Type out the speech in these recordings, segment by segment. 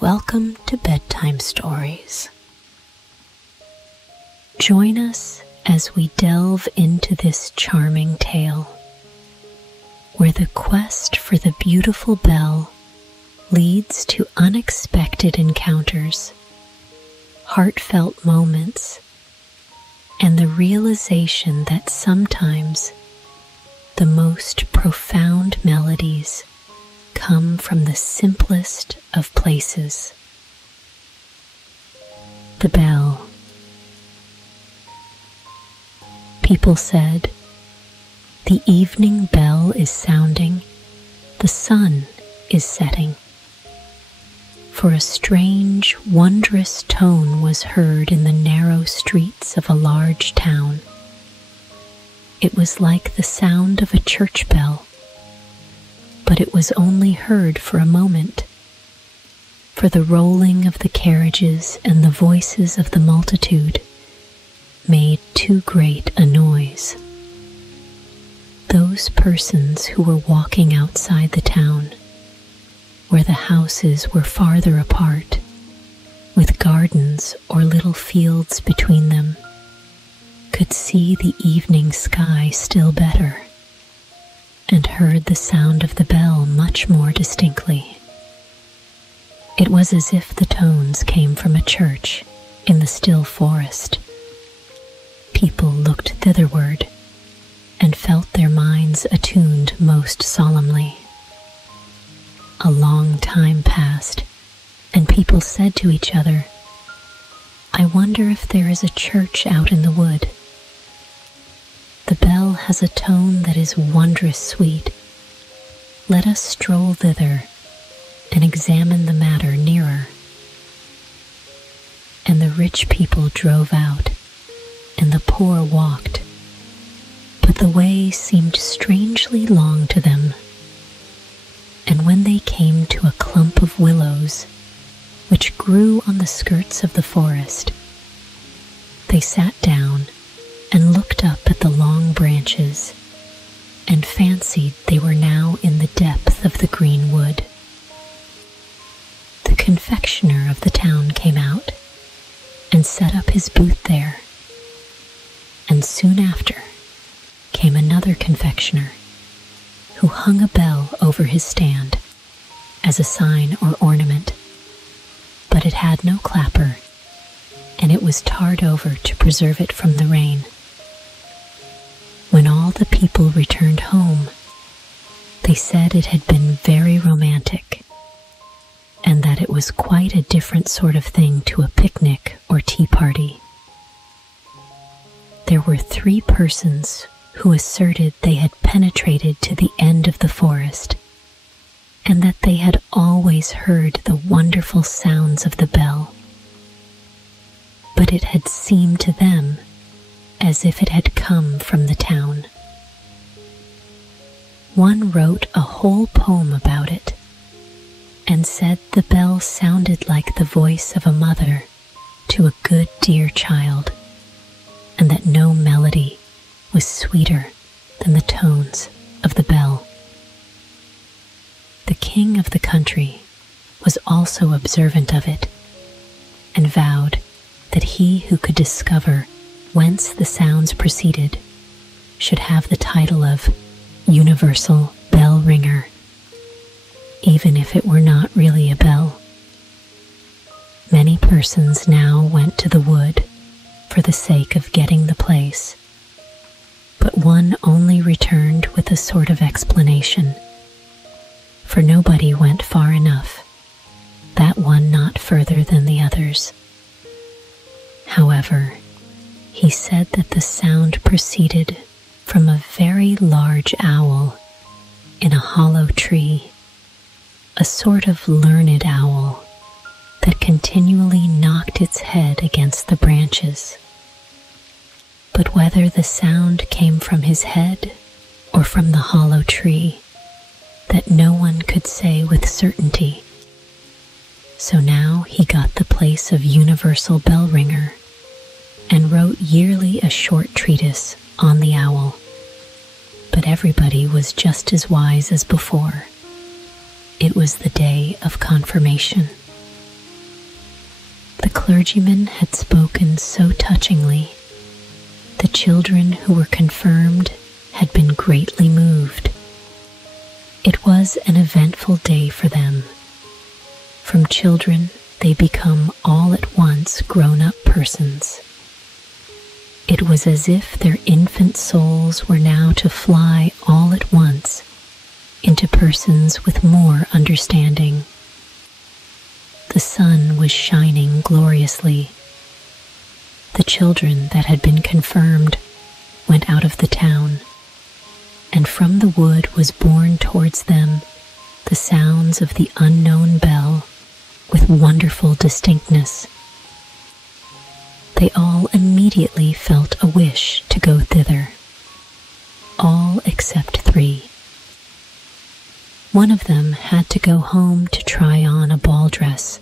Welcome to Bedtime Stories. Join us as we delve into this charming tale, where the quest for the beautiful bell leads to unexpected encounters, heartfelt moments, and the realization that sometimes the most profound melodies come from the simplest of places. The bell. People said, "The evening bell is sounding, the sun is setting." For a strange, wondrous tone was heard in the narrow streets of a large town. It was like the sound of a church bell, but it was only heard for a moment, for the rolling of the carriages and the voices of the multitude made too great a noise. Those persons who were walking outside the town, where the houses were farther apart, with gardens or little fields between them, could see the evening sky still better, and heard the sound of the bell much more distinctly. It was as if the tones came from a church in the still forest. People looked thitherward and felt their minds attuned most solemnly. A long time passed, and people said to each other, "I wonder if there is a church out in the wood. The bell has a tone that is wondrous sweet. Let us stroll thither and examine the matter nearer." And the rich people drove out, and the poor walked, but the way seemed strangely long to them. And when they came to a clump of willows, which grew on the skirts of the forest, they sat down and looked up at the long branches, and fancied they were now in the depth of the green wood. The confectioner of the town came out and set up his booth there, and soon after came another confectioner who hung a bell over his stand as a sign or ornament, but it had no clapper, and it was tarred over to preserve it from the rain. When all the people returned home, they said it had been very romantic, and that it was quite a different sort of thing to a picnic or tea party. There were 3 persons who asserted they had penetrated to the end of the forest, and that they had always heard the wonderful sounds of the bell. But it had seemed to them as if it had come from the town. One wrote a whole poem about it, and said the bell sounded like the voice of a mother to a good dear child, and that no melody was sweeter than the tones of the bell. The king of the country was also observant of it, and vowed that he who could discover whence the sounds proceeded should have the title of universal bell ringer, even if it were not really a bell. Many persons now went to the wood for the sake of getting the place, but one only returned with a sort of explanation, for nobody went far enough, that one not further than the others. However, he said that the sound proceeded from a very large owl in a hollow tree, a sort of learned owl that continually knocked its head against the branches. But whether the sound came from his head or from the hollow tree, that no one could say with certainty. So now he got the place of universal bell ringer, and wrote yearly a short treatise on the owl. But everybody was just as wise as before. It was the day of confirmation. the clergyman had spoken so touchingly, the children who were confirmed had been greatly moved. It was an eventful day for them. From children, they become all at once grown-up persons. It was as if their infant souls were now to fly all at once into persons with more understanding. The sun was shining gloriously. The children that had been confirmed went out of the town, and from the wood was borne towards them the sounds of the unknown bell with wonderful distinctness. They all immediately felt a wish to go thither, all except 3. One of them had to go home to try on a ball dress,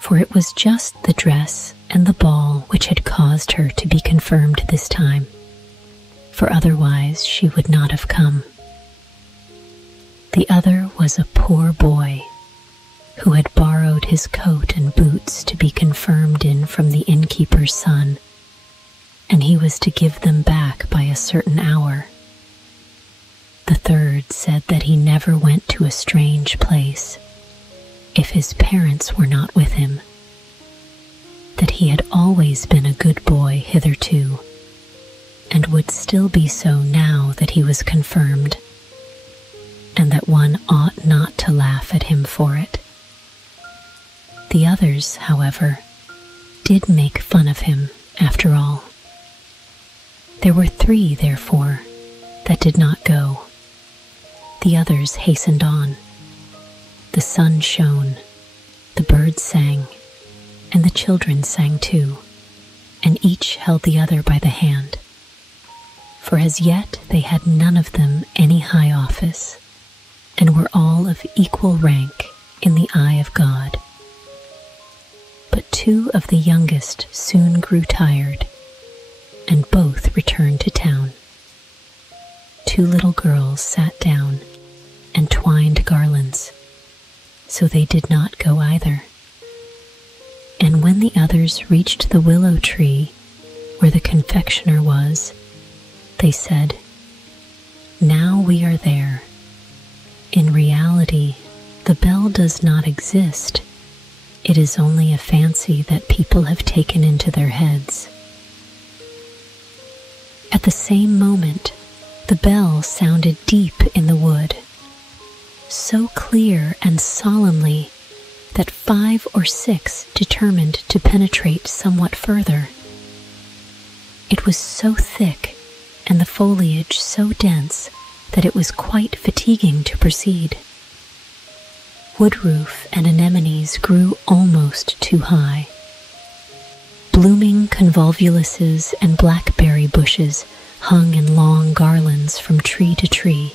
for it was just the dress and the ball which had caused her to be confirmed this time, for otherwise she would not have come. The other was a poor boy who had borrowed his coat and boots to be confirmed in from the innkeeper's son, and he was to give them back by a certain hour. The third said that he never went to a strange place if his parents were not with him, that he had always been a good boy hitherto, and would still be so now that he was confirmed, and that one ought not to laugh at him for it. The others, however, did make fun of him after all. There were 3, therefore, that did not go. The others hastened on. The sun shone, the birds sang, and the children sang too, and each held the other by the hand. For as yet they had none of them any high office, and were all of equal rank in the eye of God. But 2 of the youngest soon grew tired, and both returned to town. 2 little girls sat down and twined garlands, so they did not go either. And when the others reached the willow tree where the confectioner was, they said, "Now we are there. In reality, the bell does not exist. It is only a fancy that people have taken into their heads." At the same moment, the bell sounded deep in the wood, so clear and solemnly that 5 or 6 determined to penetrate somewhat further. It was so thick and the foliage so dense that it was quite fatiguing to proceed. Woodroof and anemones grew almost too high. Blooming convolvuluses and blackberry bushes hung in long garlands from tree to tree,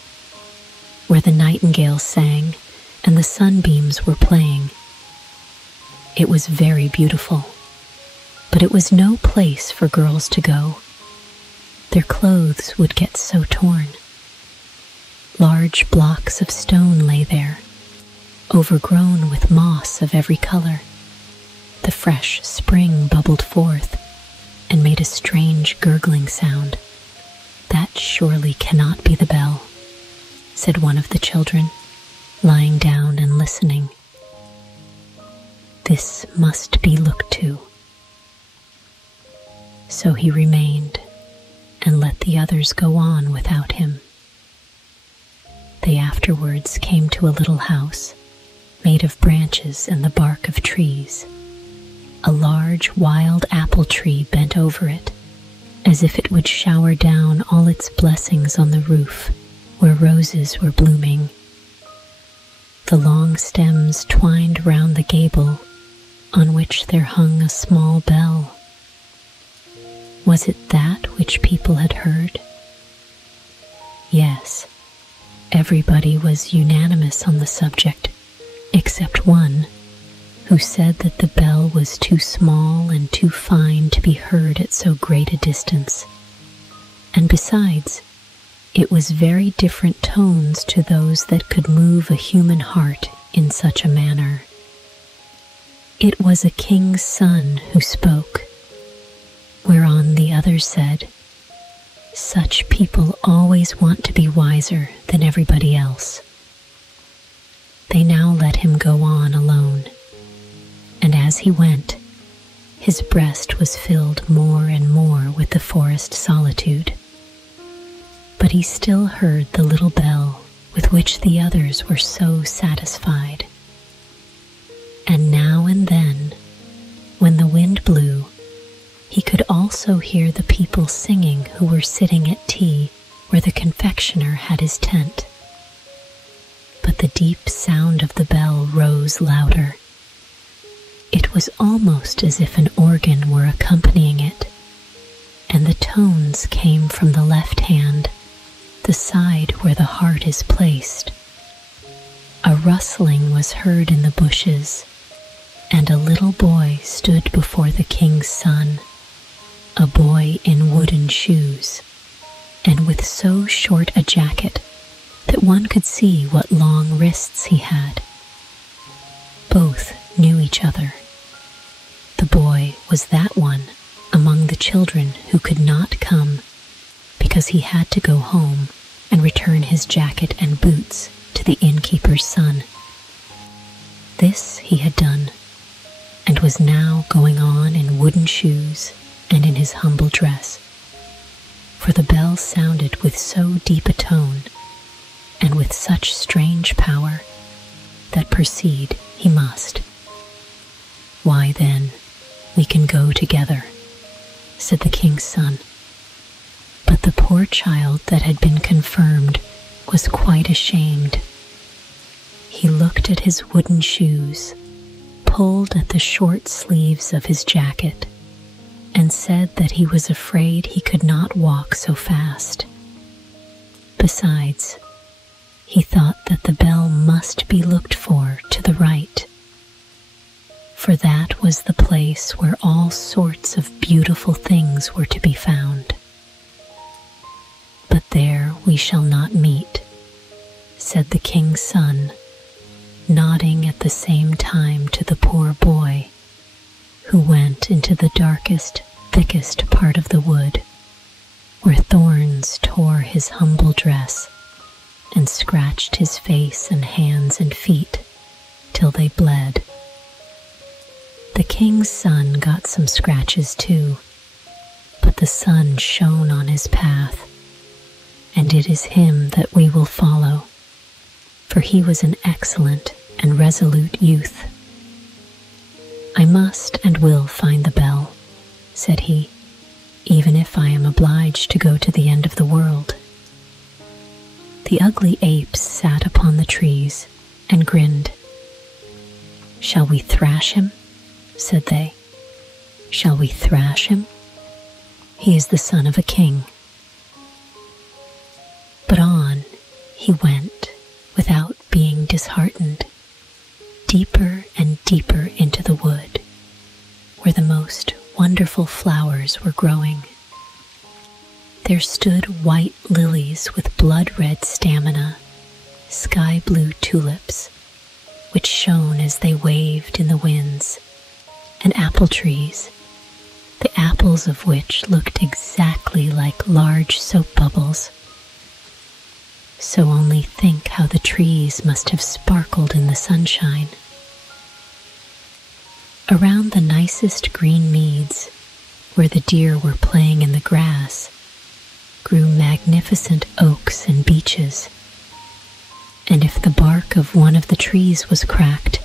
where the nightingales sang and the sunbeams were playing. It was very beautiful, but it was no place for girls to go. Their clothes would get so torn. Large blocks of stone lay there, overgrown with moss of every color. The fresh spring bubbled forth and made a strange gurgling sound. "That surely cannot be the bell," said one of the children, lying down and listening. "This must be looked to." So he remained and let the others go on without him. They afterwards came to a little house made of branches and the bark of trees. A large wild apple tree bent over it, as if it would shower down all its blessings on the roof where roses were blooming. The long stems twined round the gable, on which there hung a small bell. Was it that which people had heard? Yes, everybody was unanimous on the subject, except one, who said that the bell was too small and too fine to be heard at so great a distance, and besides, it was very different tones to those that could move a human heart in such a manner. It was a king's son who spoke, whereon the others said, "Such people always want to be wiser than everybody else." They now let him go on alone, and as he went, his breast was filled more and more with the forest solitude. But he still heard the little bell with which the others were so satisfied. And now and then, when the wind blew, he could also hear the people singing who were sitting at tea where the confectioner had his tent. But the deep sound of the bell rose louder. It was almost as if an organ were accompanying it, and the tones came from the left hand, the side where the heart is placed. A rustling was heard in the bushes, and a little boy stood before the king's son, a boy in wooden shoes, and with so short a jacket that one could see what long wrists he had. Both knew each other. The boy was that one among the children who could not come because he had to go home and return his jacket and boots to the innkeeper's son. This he had done, and was now going on in wooden shoes and in his humble dress, for the bell sounded with so deep a tone and with such strange power that proceed he must. "Why then, we can go together," said the king's son. But the poor child that had been confirmed was quite ashamed. He looked at his wooden shoes, pulled at the short sleeves of his jacket, and said that he was afraid he could not walk so fast. Besides, he thought that the bell must be looked for to the right, for that was the place where all sorts of beautiful things were to be found. "But there we shall not meet," said the king's son, nodding at the same time to the poor boy, who went into the darkest, thickest part of the wood, where thorns tore his humble dress and scratched his face and hands and feet till they bled. The king's son got some scratches too, but the sun shone on his path, and it is him that we will follow, for he was an excellent and resolute youth. "I must and will find the bell," said he, "even if I am obliged to go to the end of the world." The ugly apes sat upon the trees and grinned. "Shall we thrash him?" said they. "Shall we thrash him? He is the son of a king." But on he went without being disheartened, deeper and deeper into the wood, where the most wonderful flowers were growing. There stood white lilies with blood-red stamina, sky-blue tulips, which shone as they waved in the winds, and apple trees, the apples of which looked exactly like large soap bubbles. So only think how the trees must have sparkled in the sunshine. Around the nicest green meads, where the deer were playing in the grass, grew magnificent oaks and beeches, and if the bark of one of the trees was cracked,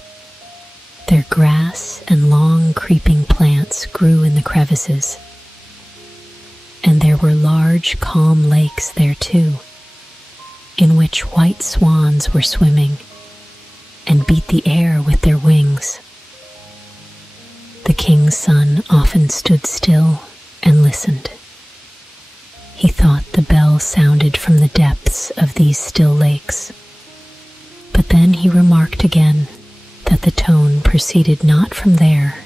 their grass and long creeping plants grew in the crevices. And there were large calm lakes there too, in which white swans were swimming and beat the air with their wings. The king's son often stood still and listened. He thought the bell sounded from the depths of these still lakes, but then he remarked again that the tone proceeded not from there,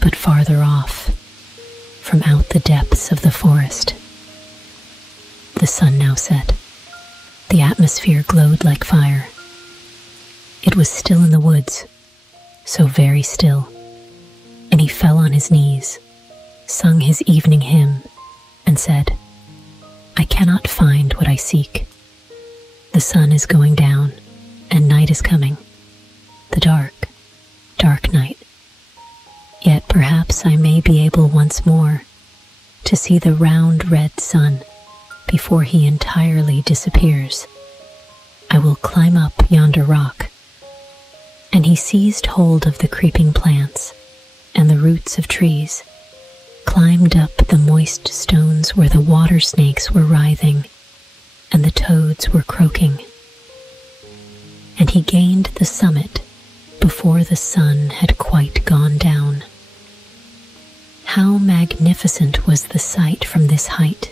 but farther off, from out the depths of the forest. The sun now set. The atmosphere glowed like fire. It was still in the woods, so very still he fell on his knees, sung his evening hymn, and said, "I cannot find what I seek. The sun is going down, and night is coming, the dark, dark night. Yet perhaps I may be able once more to see the round red sun before he entirely disappears. I will climb up yonder rock." And he seized hold of the creeping plants and the roots of trees, climbed up the moist stones where the water snakes were writhing and the toads were croaking. And he gained the summit before the sun had quite gone down. How magnificent was the sight from this height!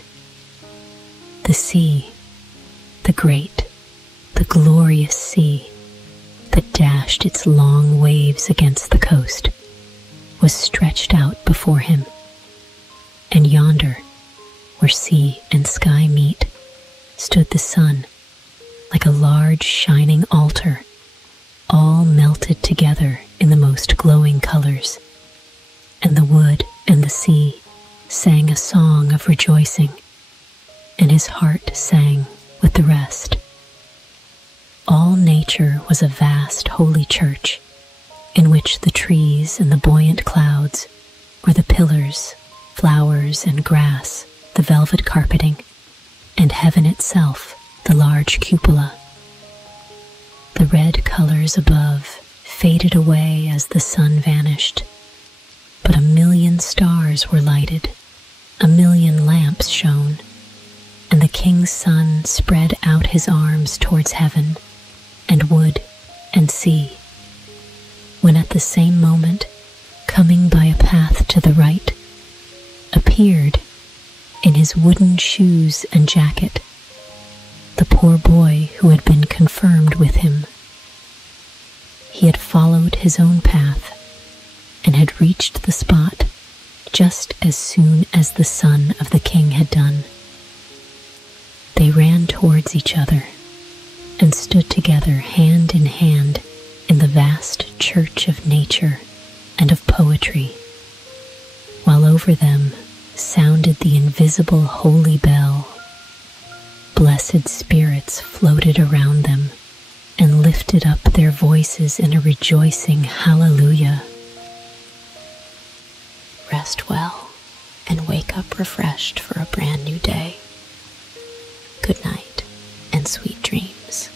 The sea, the great, the glorious sea that dashed its long waves against the coast, was stretched out before him. And yonder, where sea and sky meet, stood the sun, like a large shining altar, all melted together in the most glowing colors. And the wood and the sea sang a song of rejoicing, and his heart sang with the rest. All nature was a vast holy church, in which the trees and the buoyant clouds were the pillars, flowers and grass, the velvet carpeting, and heaven itself, the large cupola. The red colors above faded away as the sun vanished, but 1,000,000 stars were lighted, 1,000,000 lamps shone, and the king's son spread out his arms towards heaven and wood and sea, when at the same moment, coming by a path to the right, appeared, in his wooden shoes and jacket, the poor boy who had been confirmed with him. He had followed his own path and had reached the spot just as soon as the son of the king had done. They ran towards each other and stood together hand in hand in the vast church of nature and of poetry, while over them sounded the invisible holy bell. Blessed spirits floated around them and lifted up their voices in a rejoicing hallelujah. Rest well and wake up refreshed for a brand new day. Good night and sweet dreams.